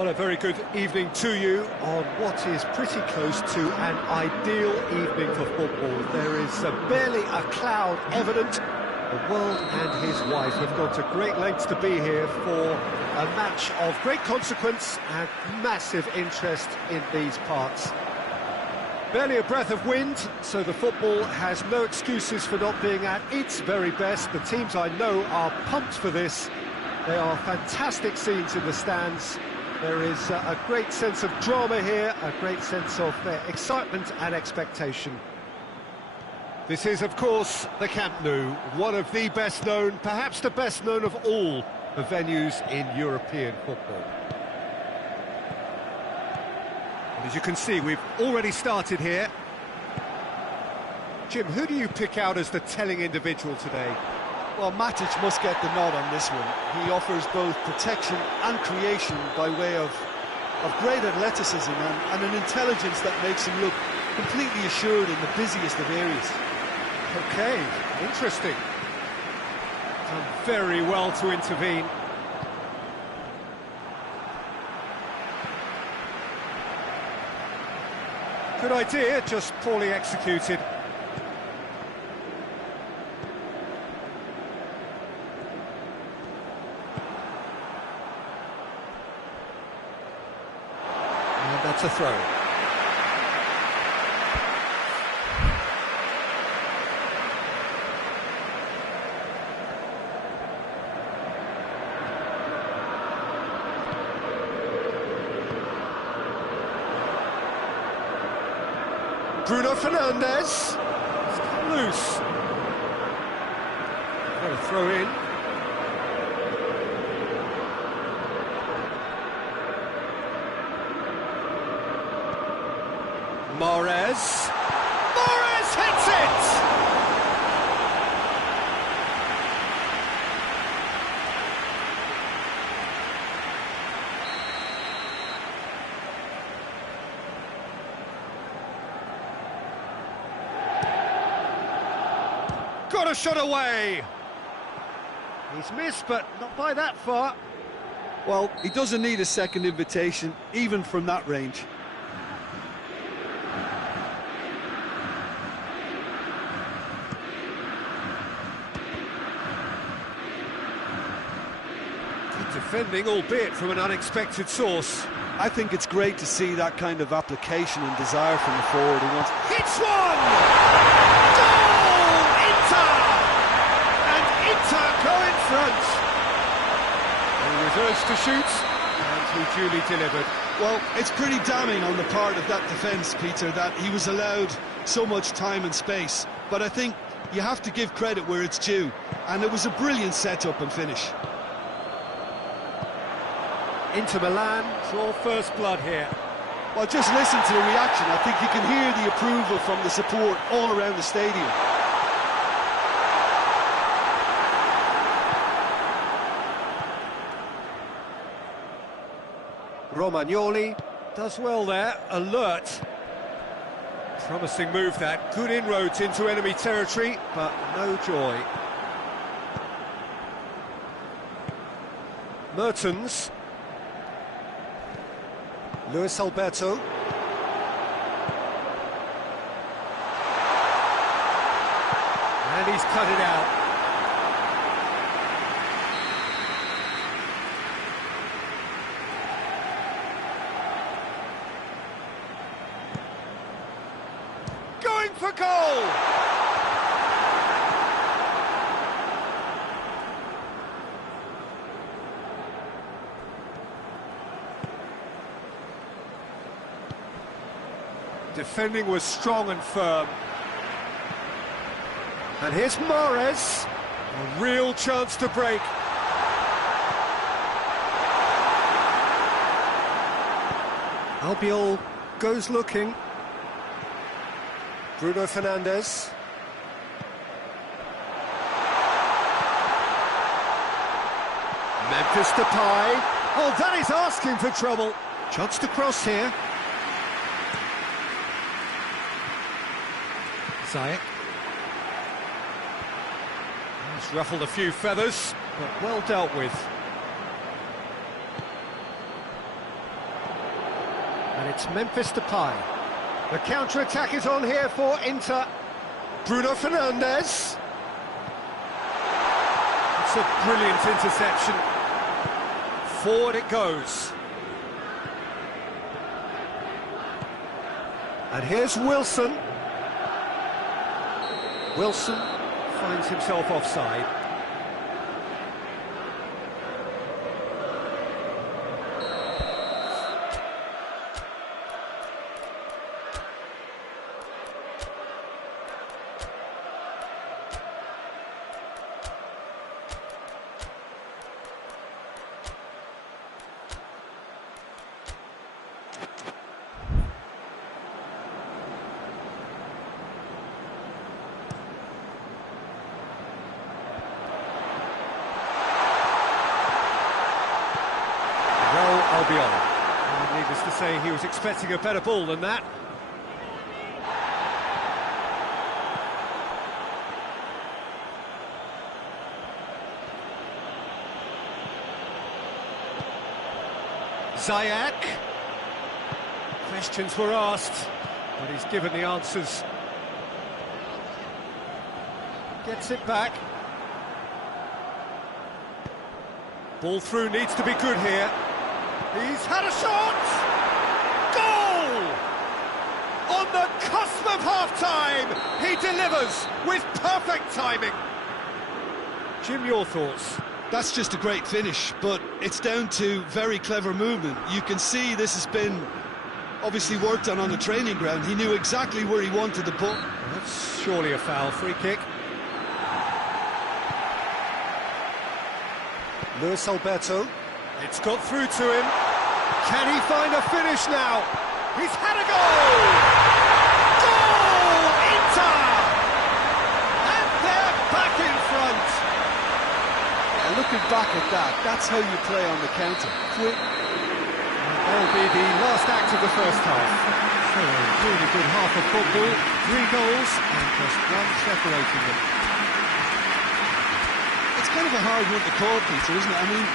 Well, a very good evening to you on what is pretty close to an ideal evening for football. There is barely a cloud evident. The world and his wife have gone to great lengths to be here for a match of great consequence and massive interest in these parts. Barely a breath of wind, so the football has no excuses for not being at its very best. The teams I know are pumped for this. They are fantastic scenes in the stands. There is a great sense of drama here, a great sense of excitement and expectation. This is, of course, the Camp Nou, one of the best known, perhaps the best known of all the venues in European football. And as you can see, we've already started here. Jim, who do you pick out as the telling individual today? Well, Matic must get the nod on this one. He offers both protection and creation by way of great athleticism and an intelligence that makes him look completely assured in the busiest of areas. Okay, interesting. Done very well to intervene. Good idea, just poorly executed. And that's a throw. Bruno Fernandes, it's come loose. Got a throw in. Mahrez hits it! Got a shot away. He's missed, but not by that far. Well, he doesn't need a second invitation, even from that range. Good defending, albeit from an unexpected source. I think it's great to see that kind of application and desire from the forward. He wants... Hits one! Inter go in front. He reserves to shoot, and he duly delivered. Well, it's pretty damning on the part of that defence, Peter, that he was allowed so much time and space. But I think you have to give credit where it's due, and it was a brilliant setup and finish. Inter Milan draw first blood here. Well, just listen to the reaction. I think you can hear the approval from the support all around the stadium. Romagnoli does well there, alert. Promising move that, good inroads into enemy territory, but no joy. Mertens. Luis Alberto. And he's cut it out. Going for goal! Defending was strong and firm. And here's Mahrez. A real chance to break. Albiol goes looking. Bruno Fernandes. Memphis Depay. Oh, that is asking for trouble. Chance to cross here. Ziyech. He's ruffled a few feathers, but well dealt with. It's Memphis Depay. The counter-attack is on here for Inter. Bruno Fernandes. It's a brilliant interception. Forward it goes. And here's Wilson. Wilson finds himself offside. Needless to say, he was expecting a better ball than that. Ziyech. Questions were asked, but he's given the answers. Gets it back. Ball through needs to be good here. He's had a shot! Goal! On the cusp of half-time, he delivers with perfect timing. Jim, your thoughts? That's just a great finish, but it's down to very clever movement. You can see this has been obviously worked on the training ground. He knew exactly where he wanted the ball. That's surely a foul. Free kick. Luis Alberto. It's got through to him. Can he find a finish now? He's had a goal! Goal! Inter! And they're back in front. Yeah, looking back at that, that's how you play on the counter. Quick. That'll be the last act of the first half. So a really good half of football. 3 goals and just one separating them. It's kind of a hard one to call, Peter, isn't it? I mean,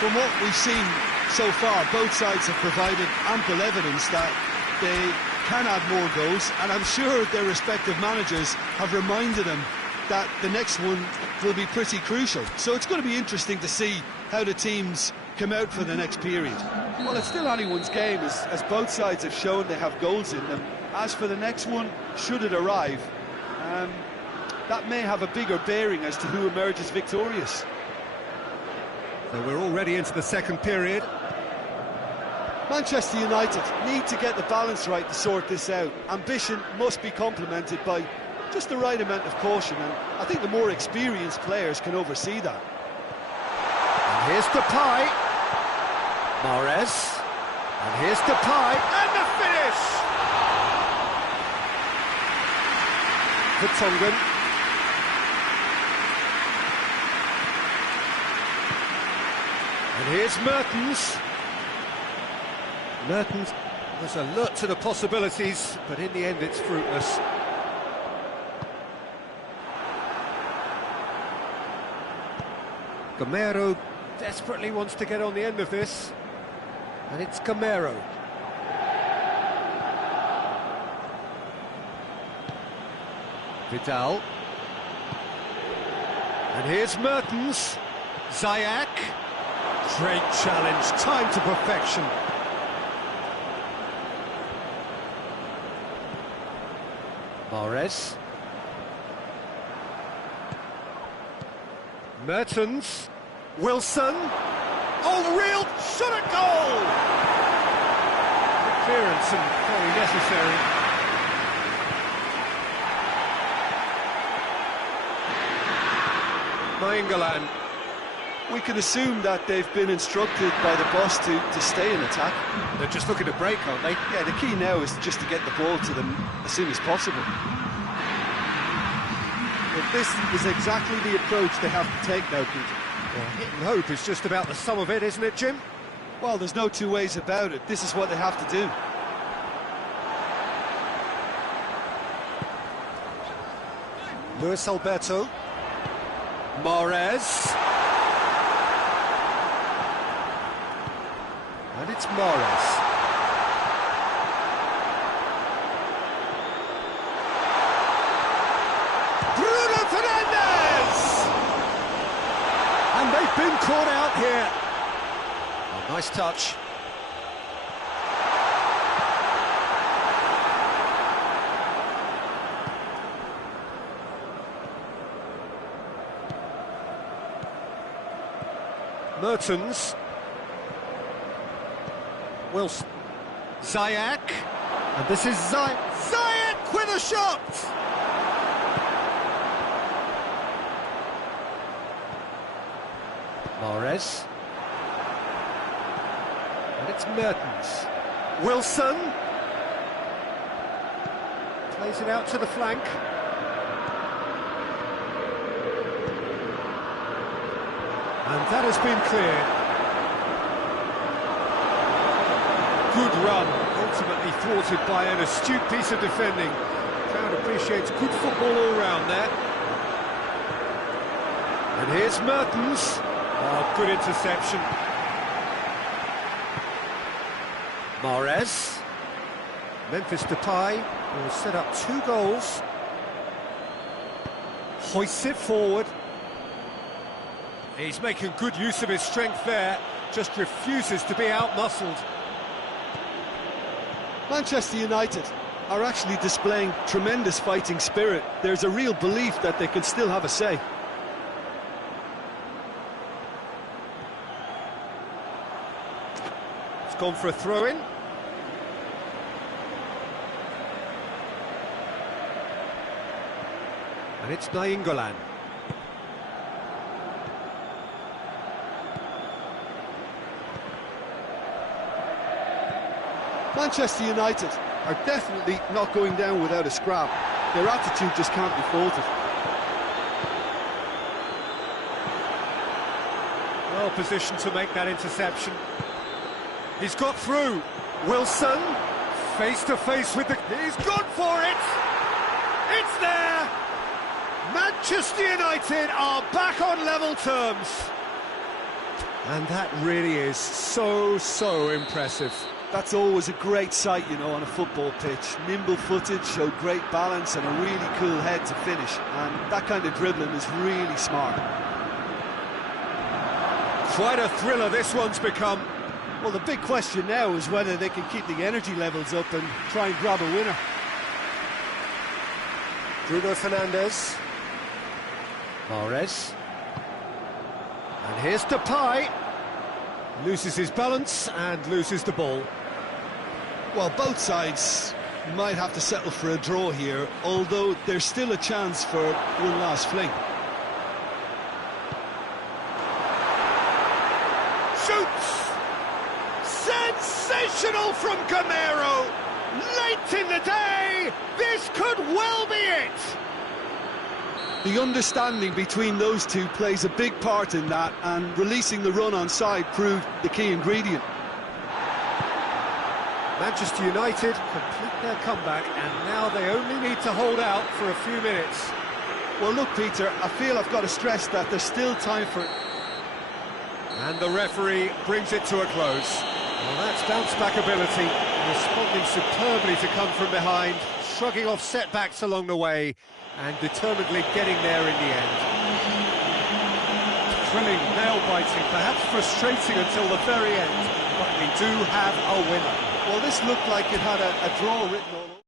from what we've seen so far, both sides have provided ample evidence that they can add more goals, and I'm sure their respective managers have reminded them that the next one will be pretty crucial. So it's going to be interesting to see how the teams come out for the next period. Well, it's still anyone's game, as both sides have shown they have goals in them. As for the next one, should it arrive, that may have a bigger bearing as to who emerges victorious. So we're already into the second period. Manchester United need to get the balance right to sort this out. Ambition must be complemented by just the right amount of caution, and I think the more experienced players can oversee that. And here's Depay. Mahrez. And here's Depay. And the finish! Vertonghen. And here's Mertens. Mertens was alert to the possibilities, but in the end it's fruitless. Gamero desperately wants to get on the end of this, and it's Gamero. Vidal. And here's Mertens. Ziyech. Great challenge, time to perfection. Mahrez. Mertens. Wilson. Oh, real shot at goal! Clearance and very necessary. Maingalan. We can assume that they've been instructed by the boss to stay in attack. They're just looking to break, aren't they? Yeah, the key now is just to get the ball to them as soon as possible. But this is exactly the approach they have to take now, Peter. Well, hit and hope is just about the sum of it, isn't it, Jim? Well, there's no two ways about it. This is what they have to do. Luis Alberto. Mahrez. And it's Mahrez. caught out here. Oh, nice touch. Mertens. Wilson. Ziyech. And this is Ziyech with a shot! Mahrez. And it's Mertens. Wilson. Plays it out to the flank. And that has been cleared. Good run, ultimately thwarted by an astute piece of defending. Crowd appreciates good football all round there. And here's Mertens. Oh, good interception. Mahrez. Memphis Depay will set up 2 goals. Hoists it forward. He's making good use of his strength there, just refuses to be out-muscled. Manchester United are actually displaying tremendous fighting spirit. There's a real belief that they can still have a say. It's gone for a throw-in. And it's Nainggolan. Manchester United are definitely not going down without a scrap. Their attitude just can't be faulted. Well positioned to make that interception. He's got through. Wilson, face to face with the... He's gone for it! It's there! Manchester United are back on level terms. And that really is so impressive. That's always a great sight, you know, on a football pitch. Nimble-footed, showed great balance and a really cool head to finish. And that kind of dribbling is really smart. Quite a thriller this one's become. Well, the big question now is whether they can keep the energy levels up and try and grab a winner. Bruno Fernandes. Mahrez. And here's Depay. Loses his balance and loses the ball. Well, both sides might have to settle for a draw here, although there's still a chance for one last fling. Shoots! Sensational from Gamero! Late in the day, this could well be it! The understanding between those two plays a big part in that, and releasing the run on side proved the key ingredient. Manchester United complete their comeback, and now they only need to hold out for a few minutes. Well, look, Peter, I feel I've got to stress that there's still time for... And the referee brings it to a close. Well, that's bounce-back ability, responding superbly to come from behind, shrugging off setbacks along the way, and determinedly getting there in the end. Thrilling, nail-biting, perhaps frustrating until the very end, but we do have a winner. Well, this looked like it had a draw written all over.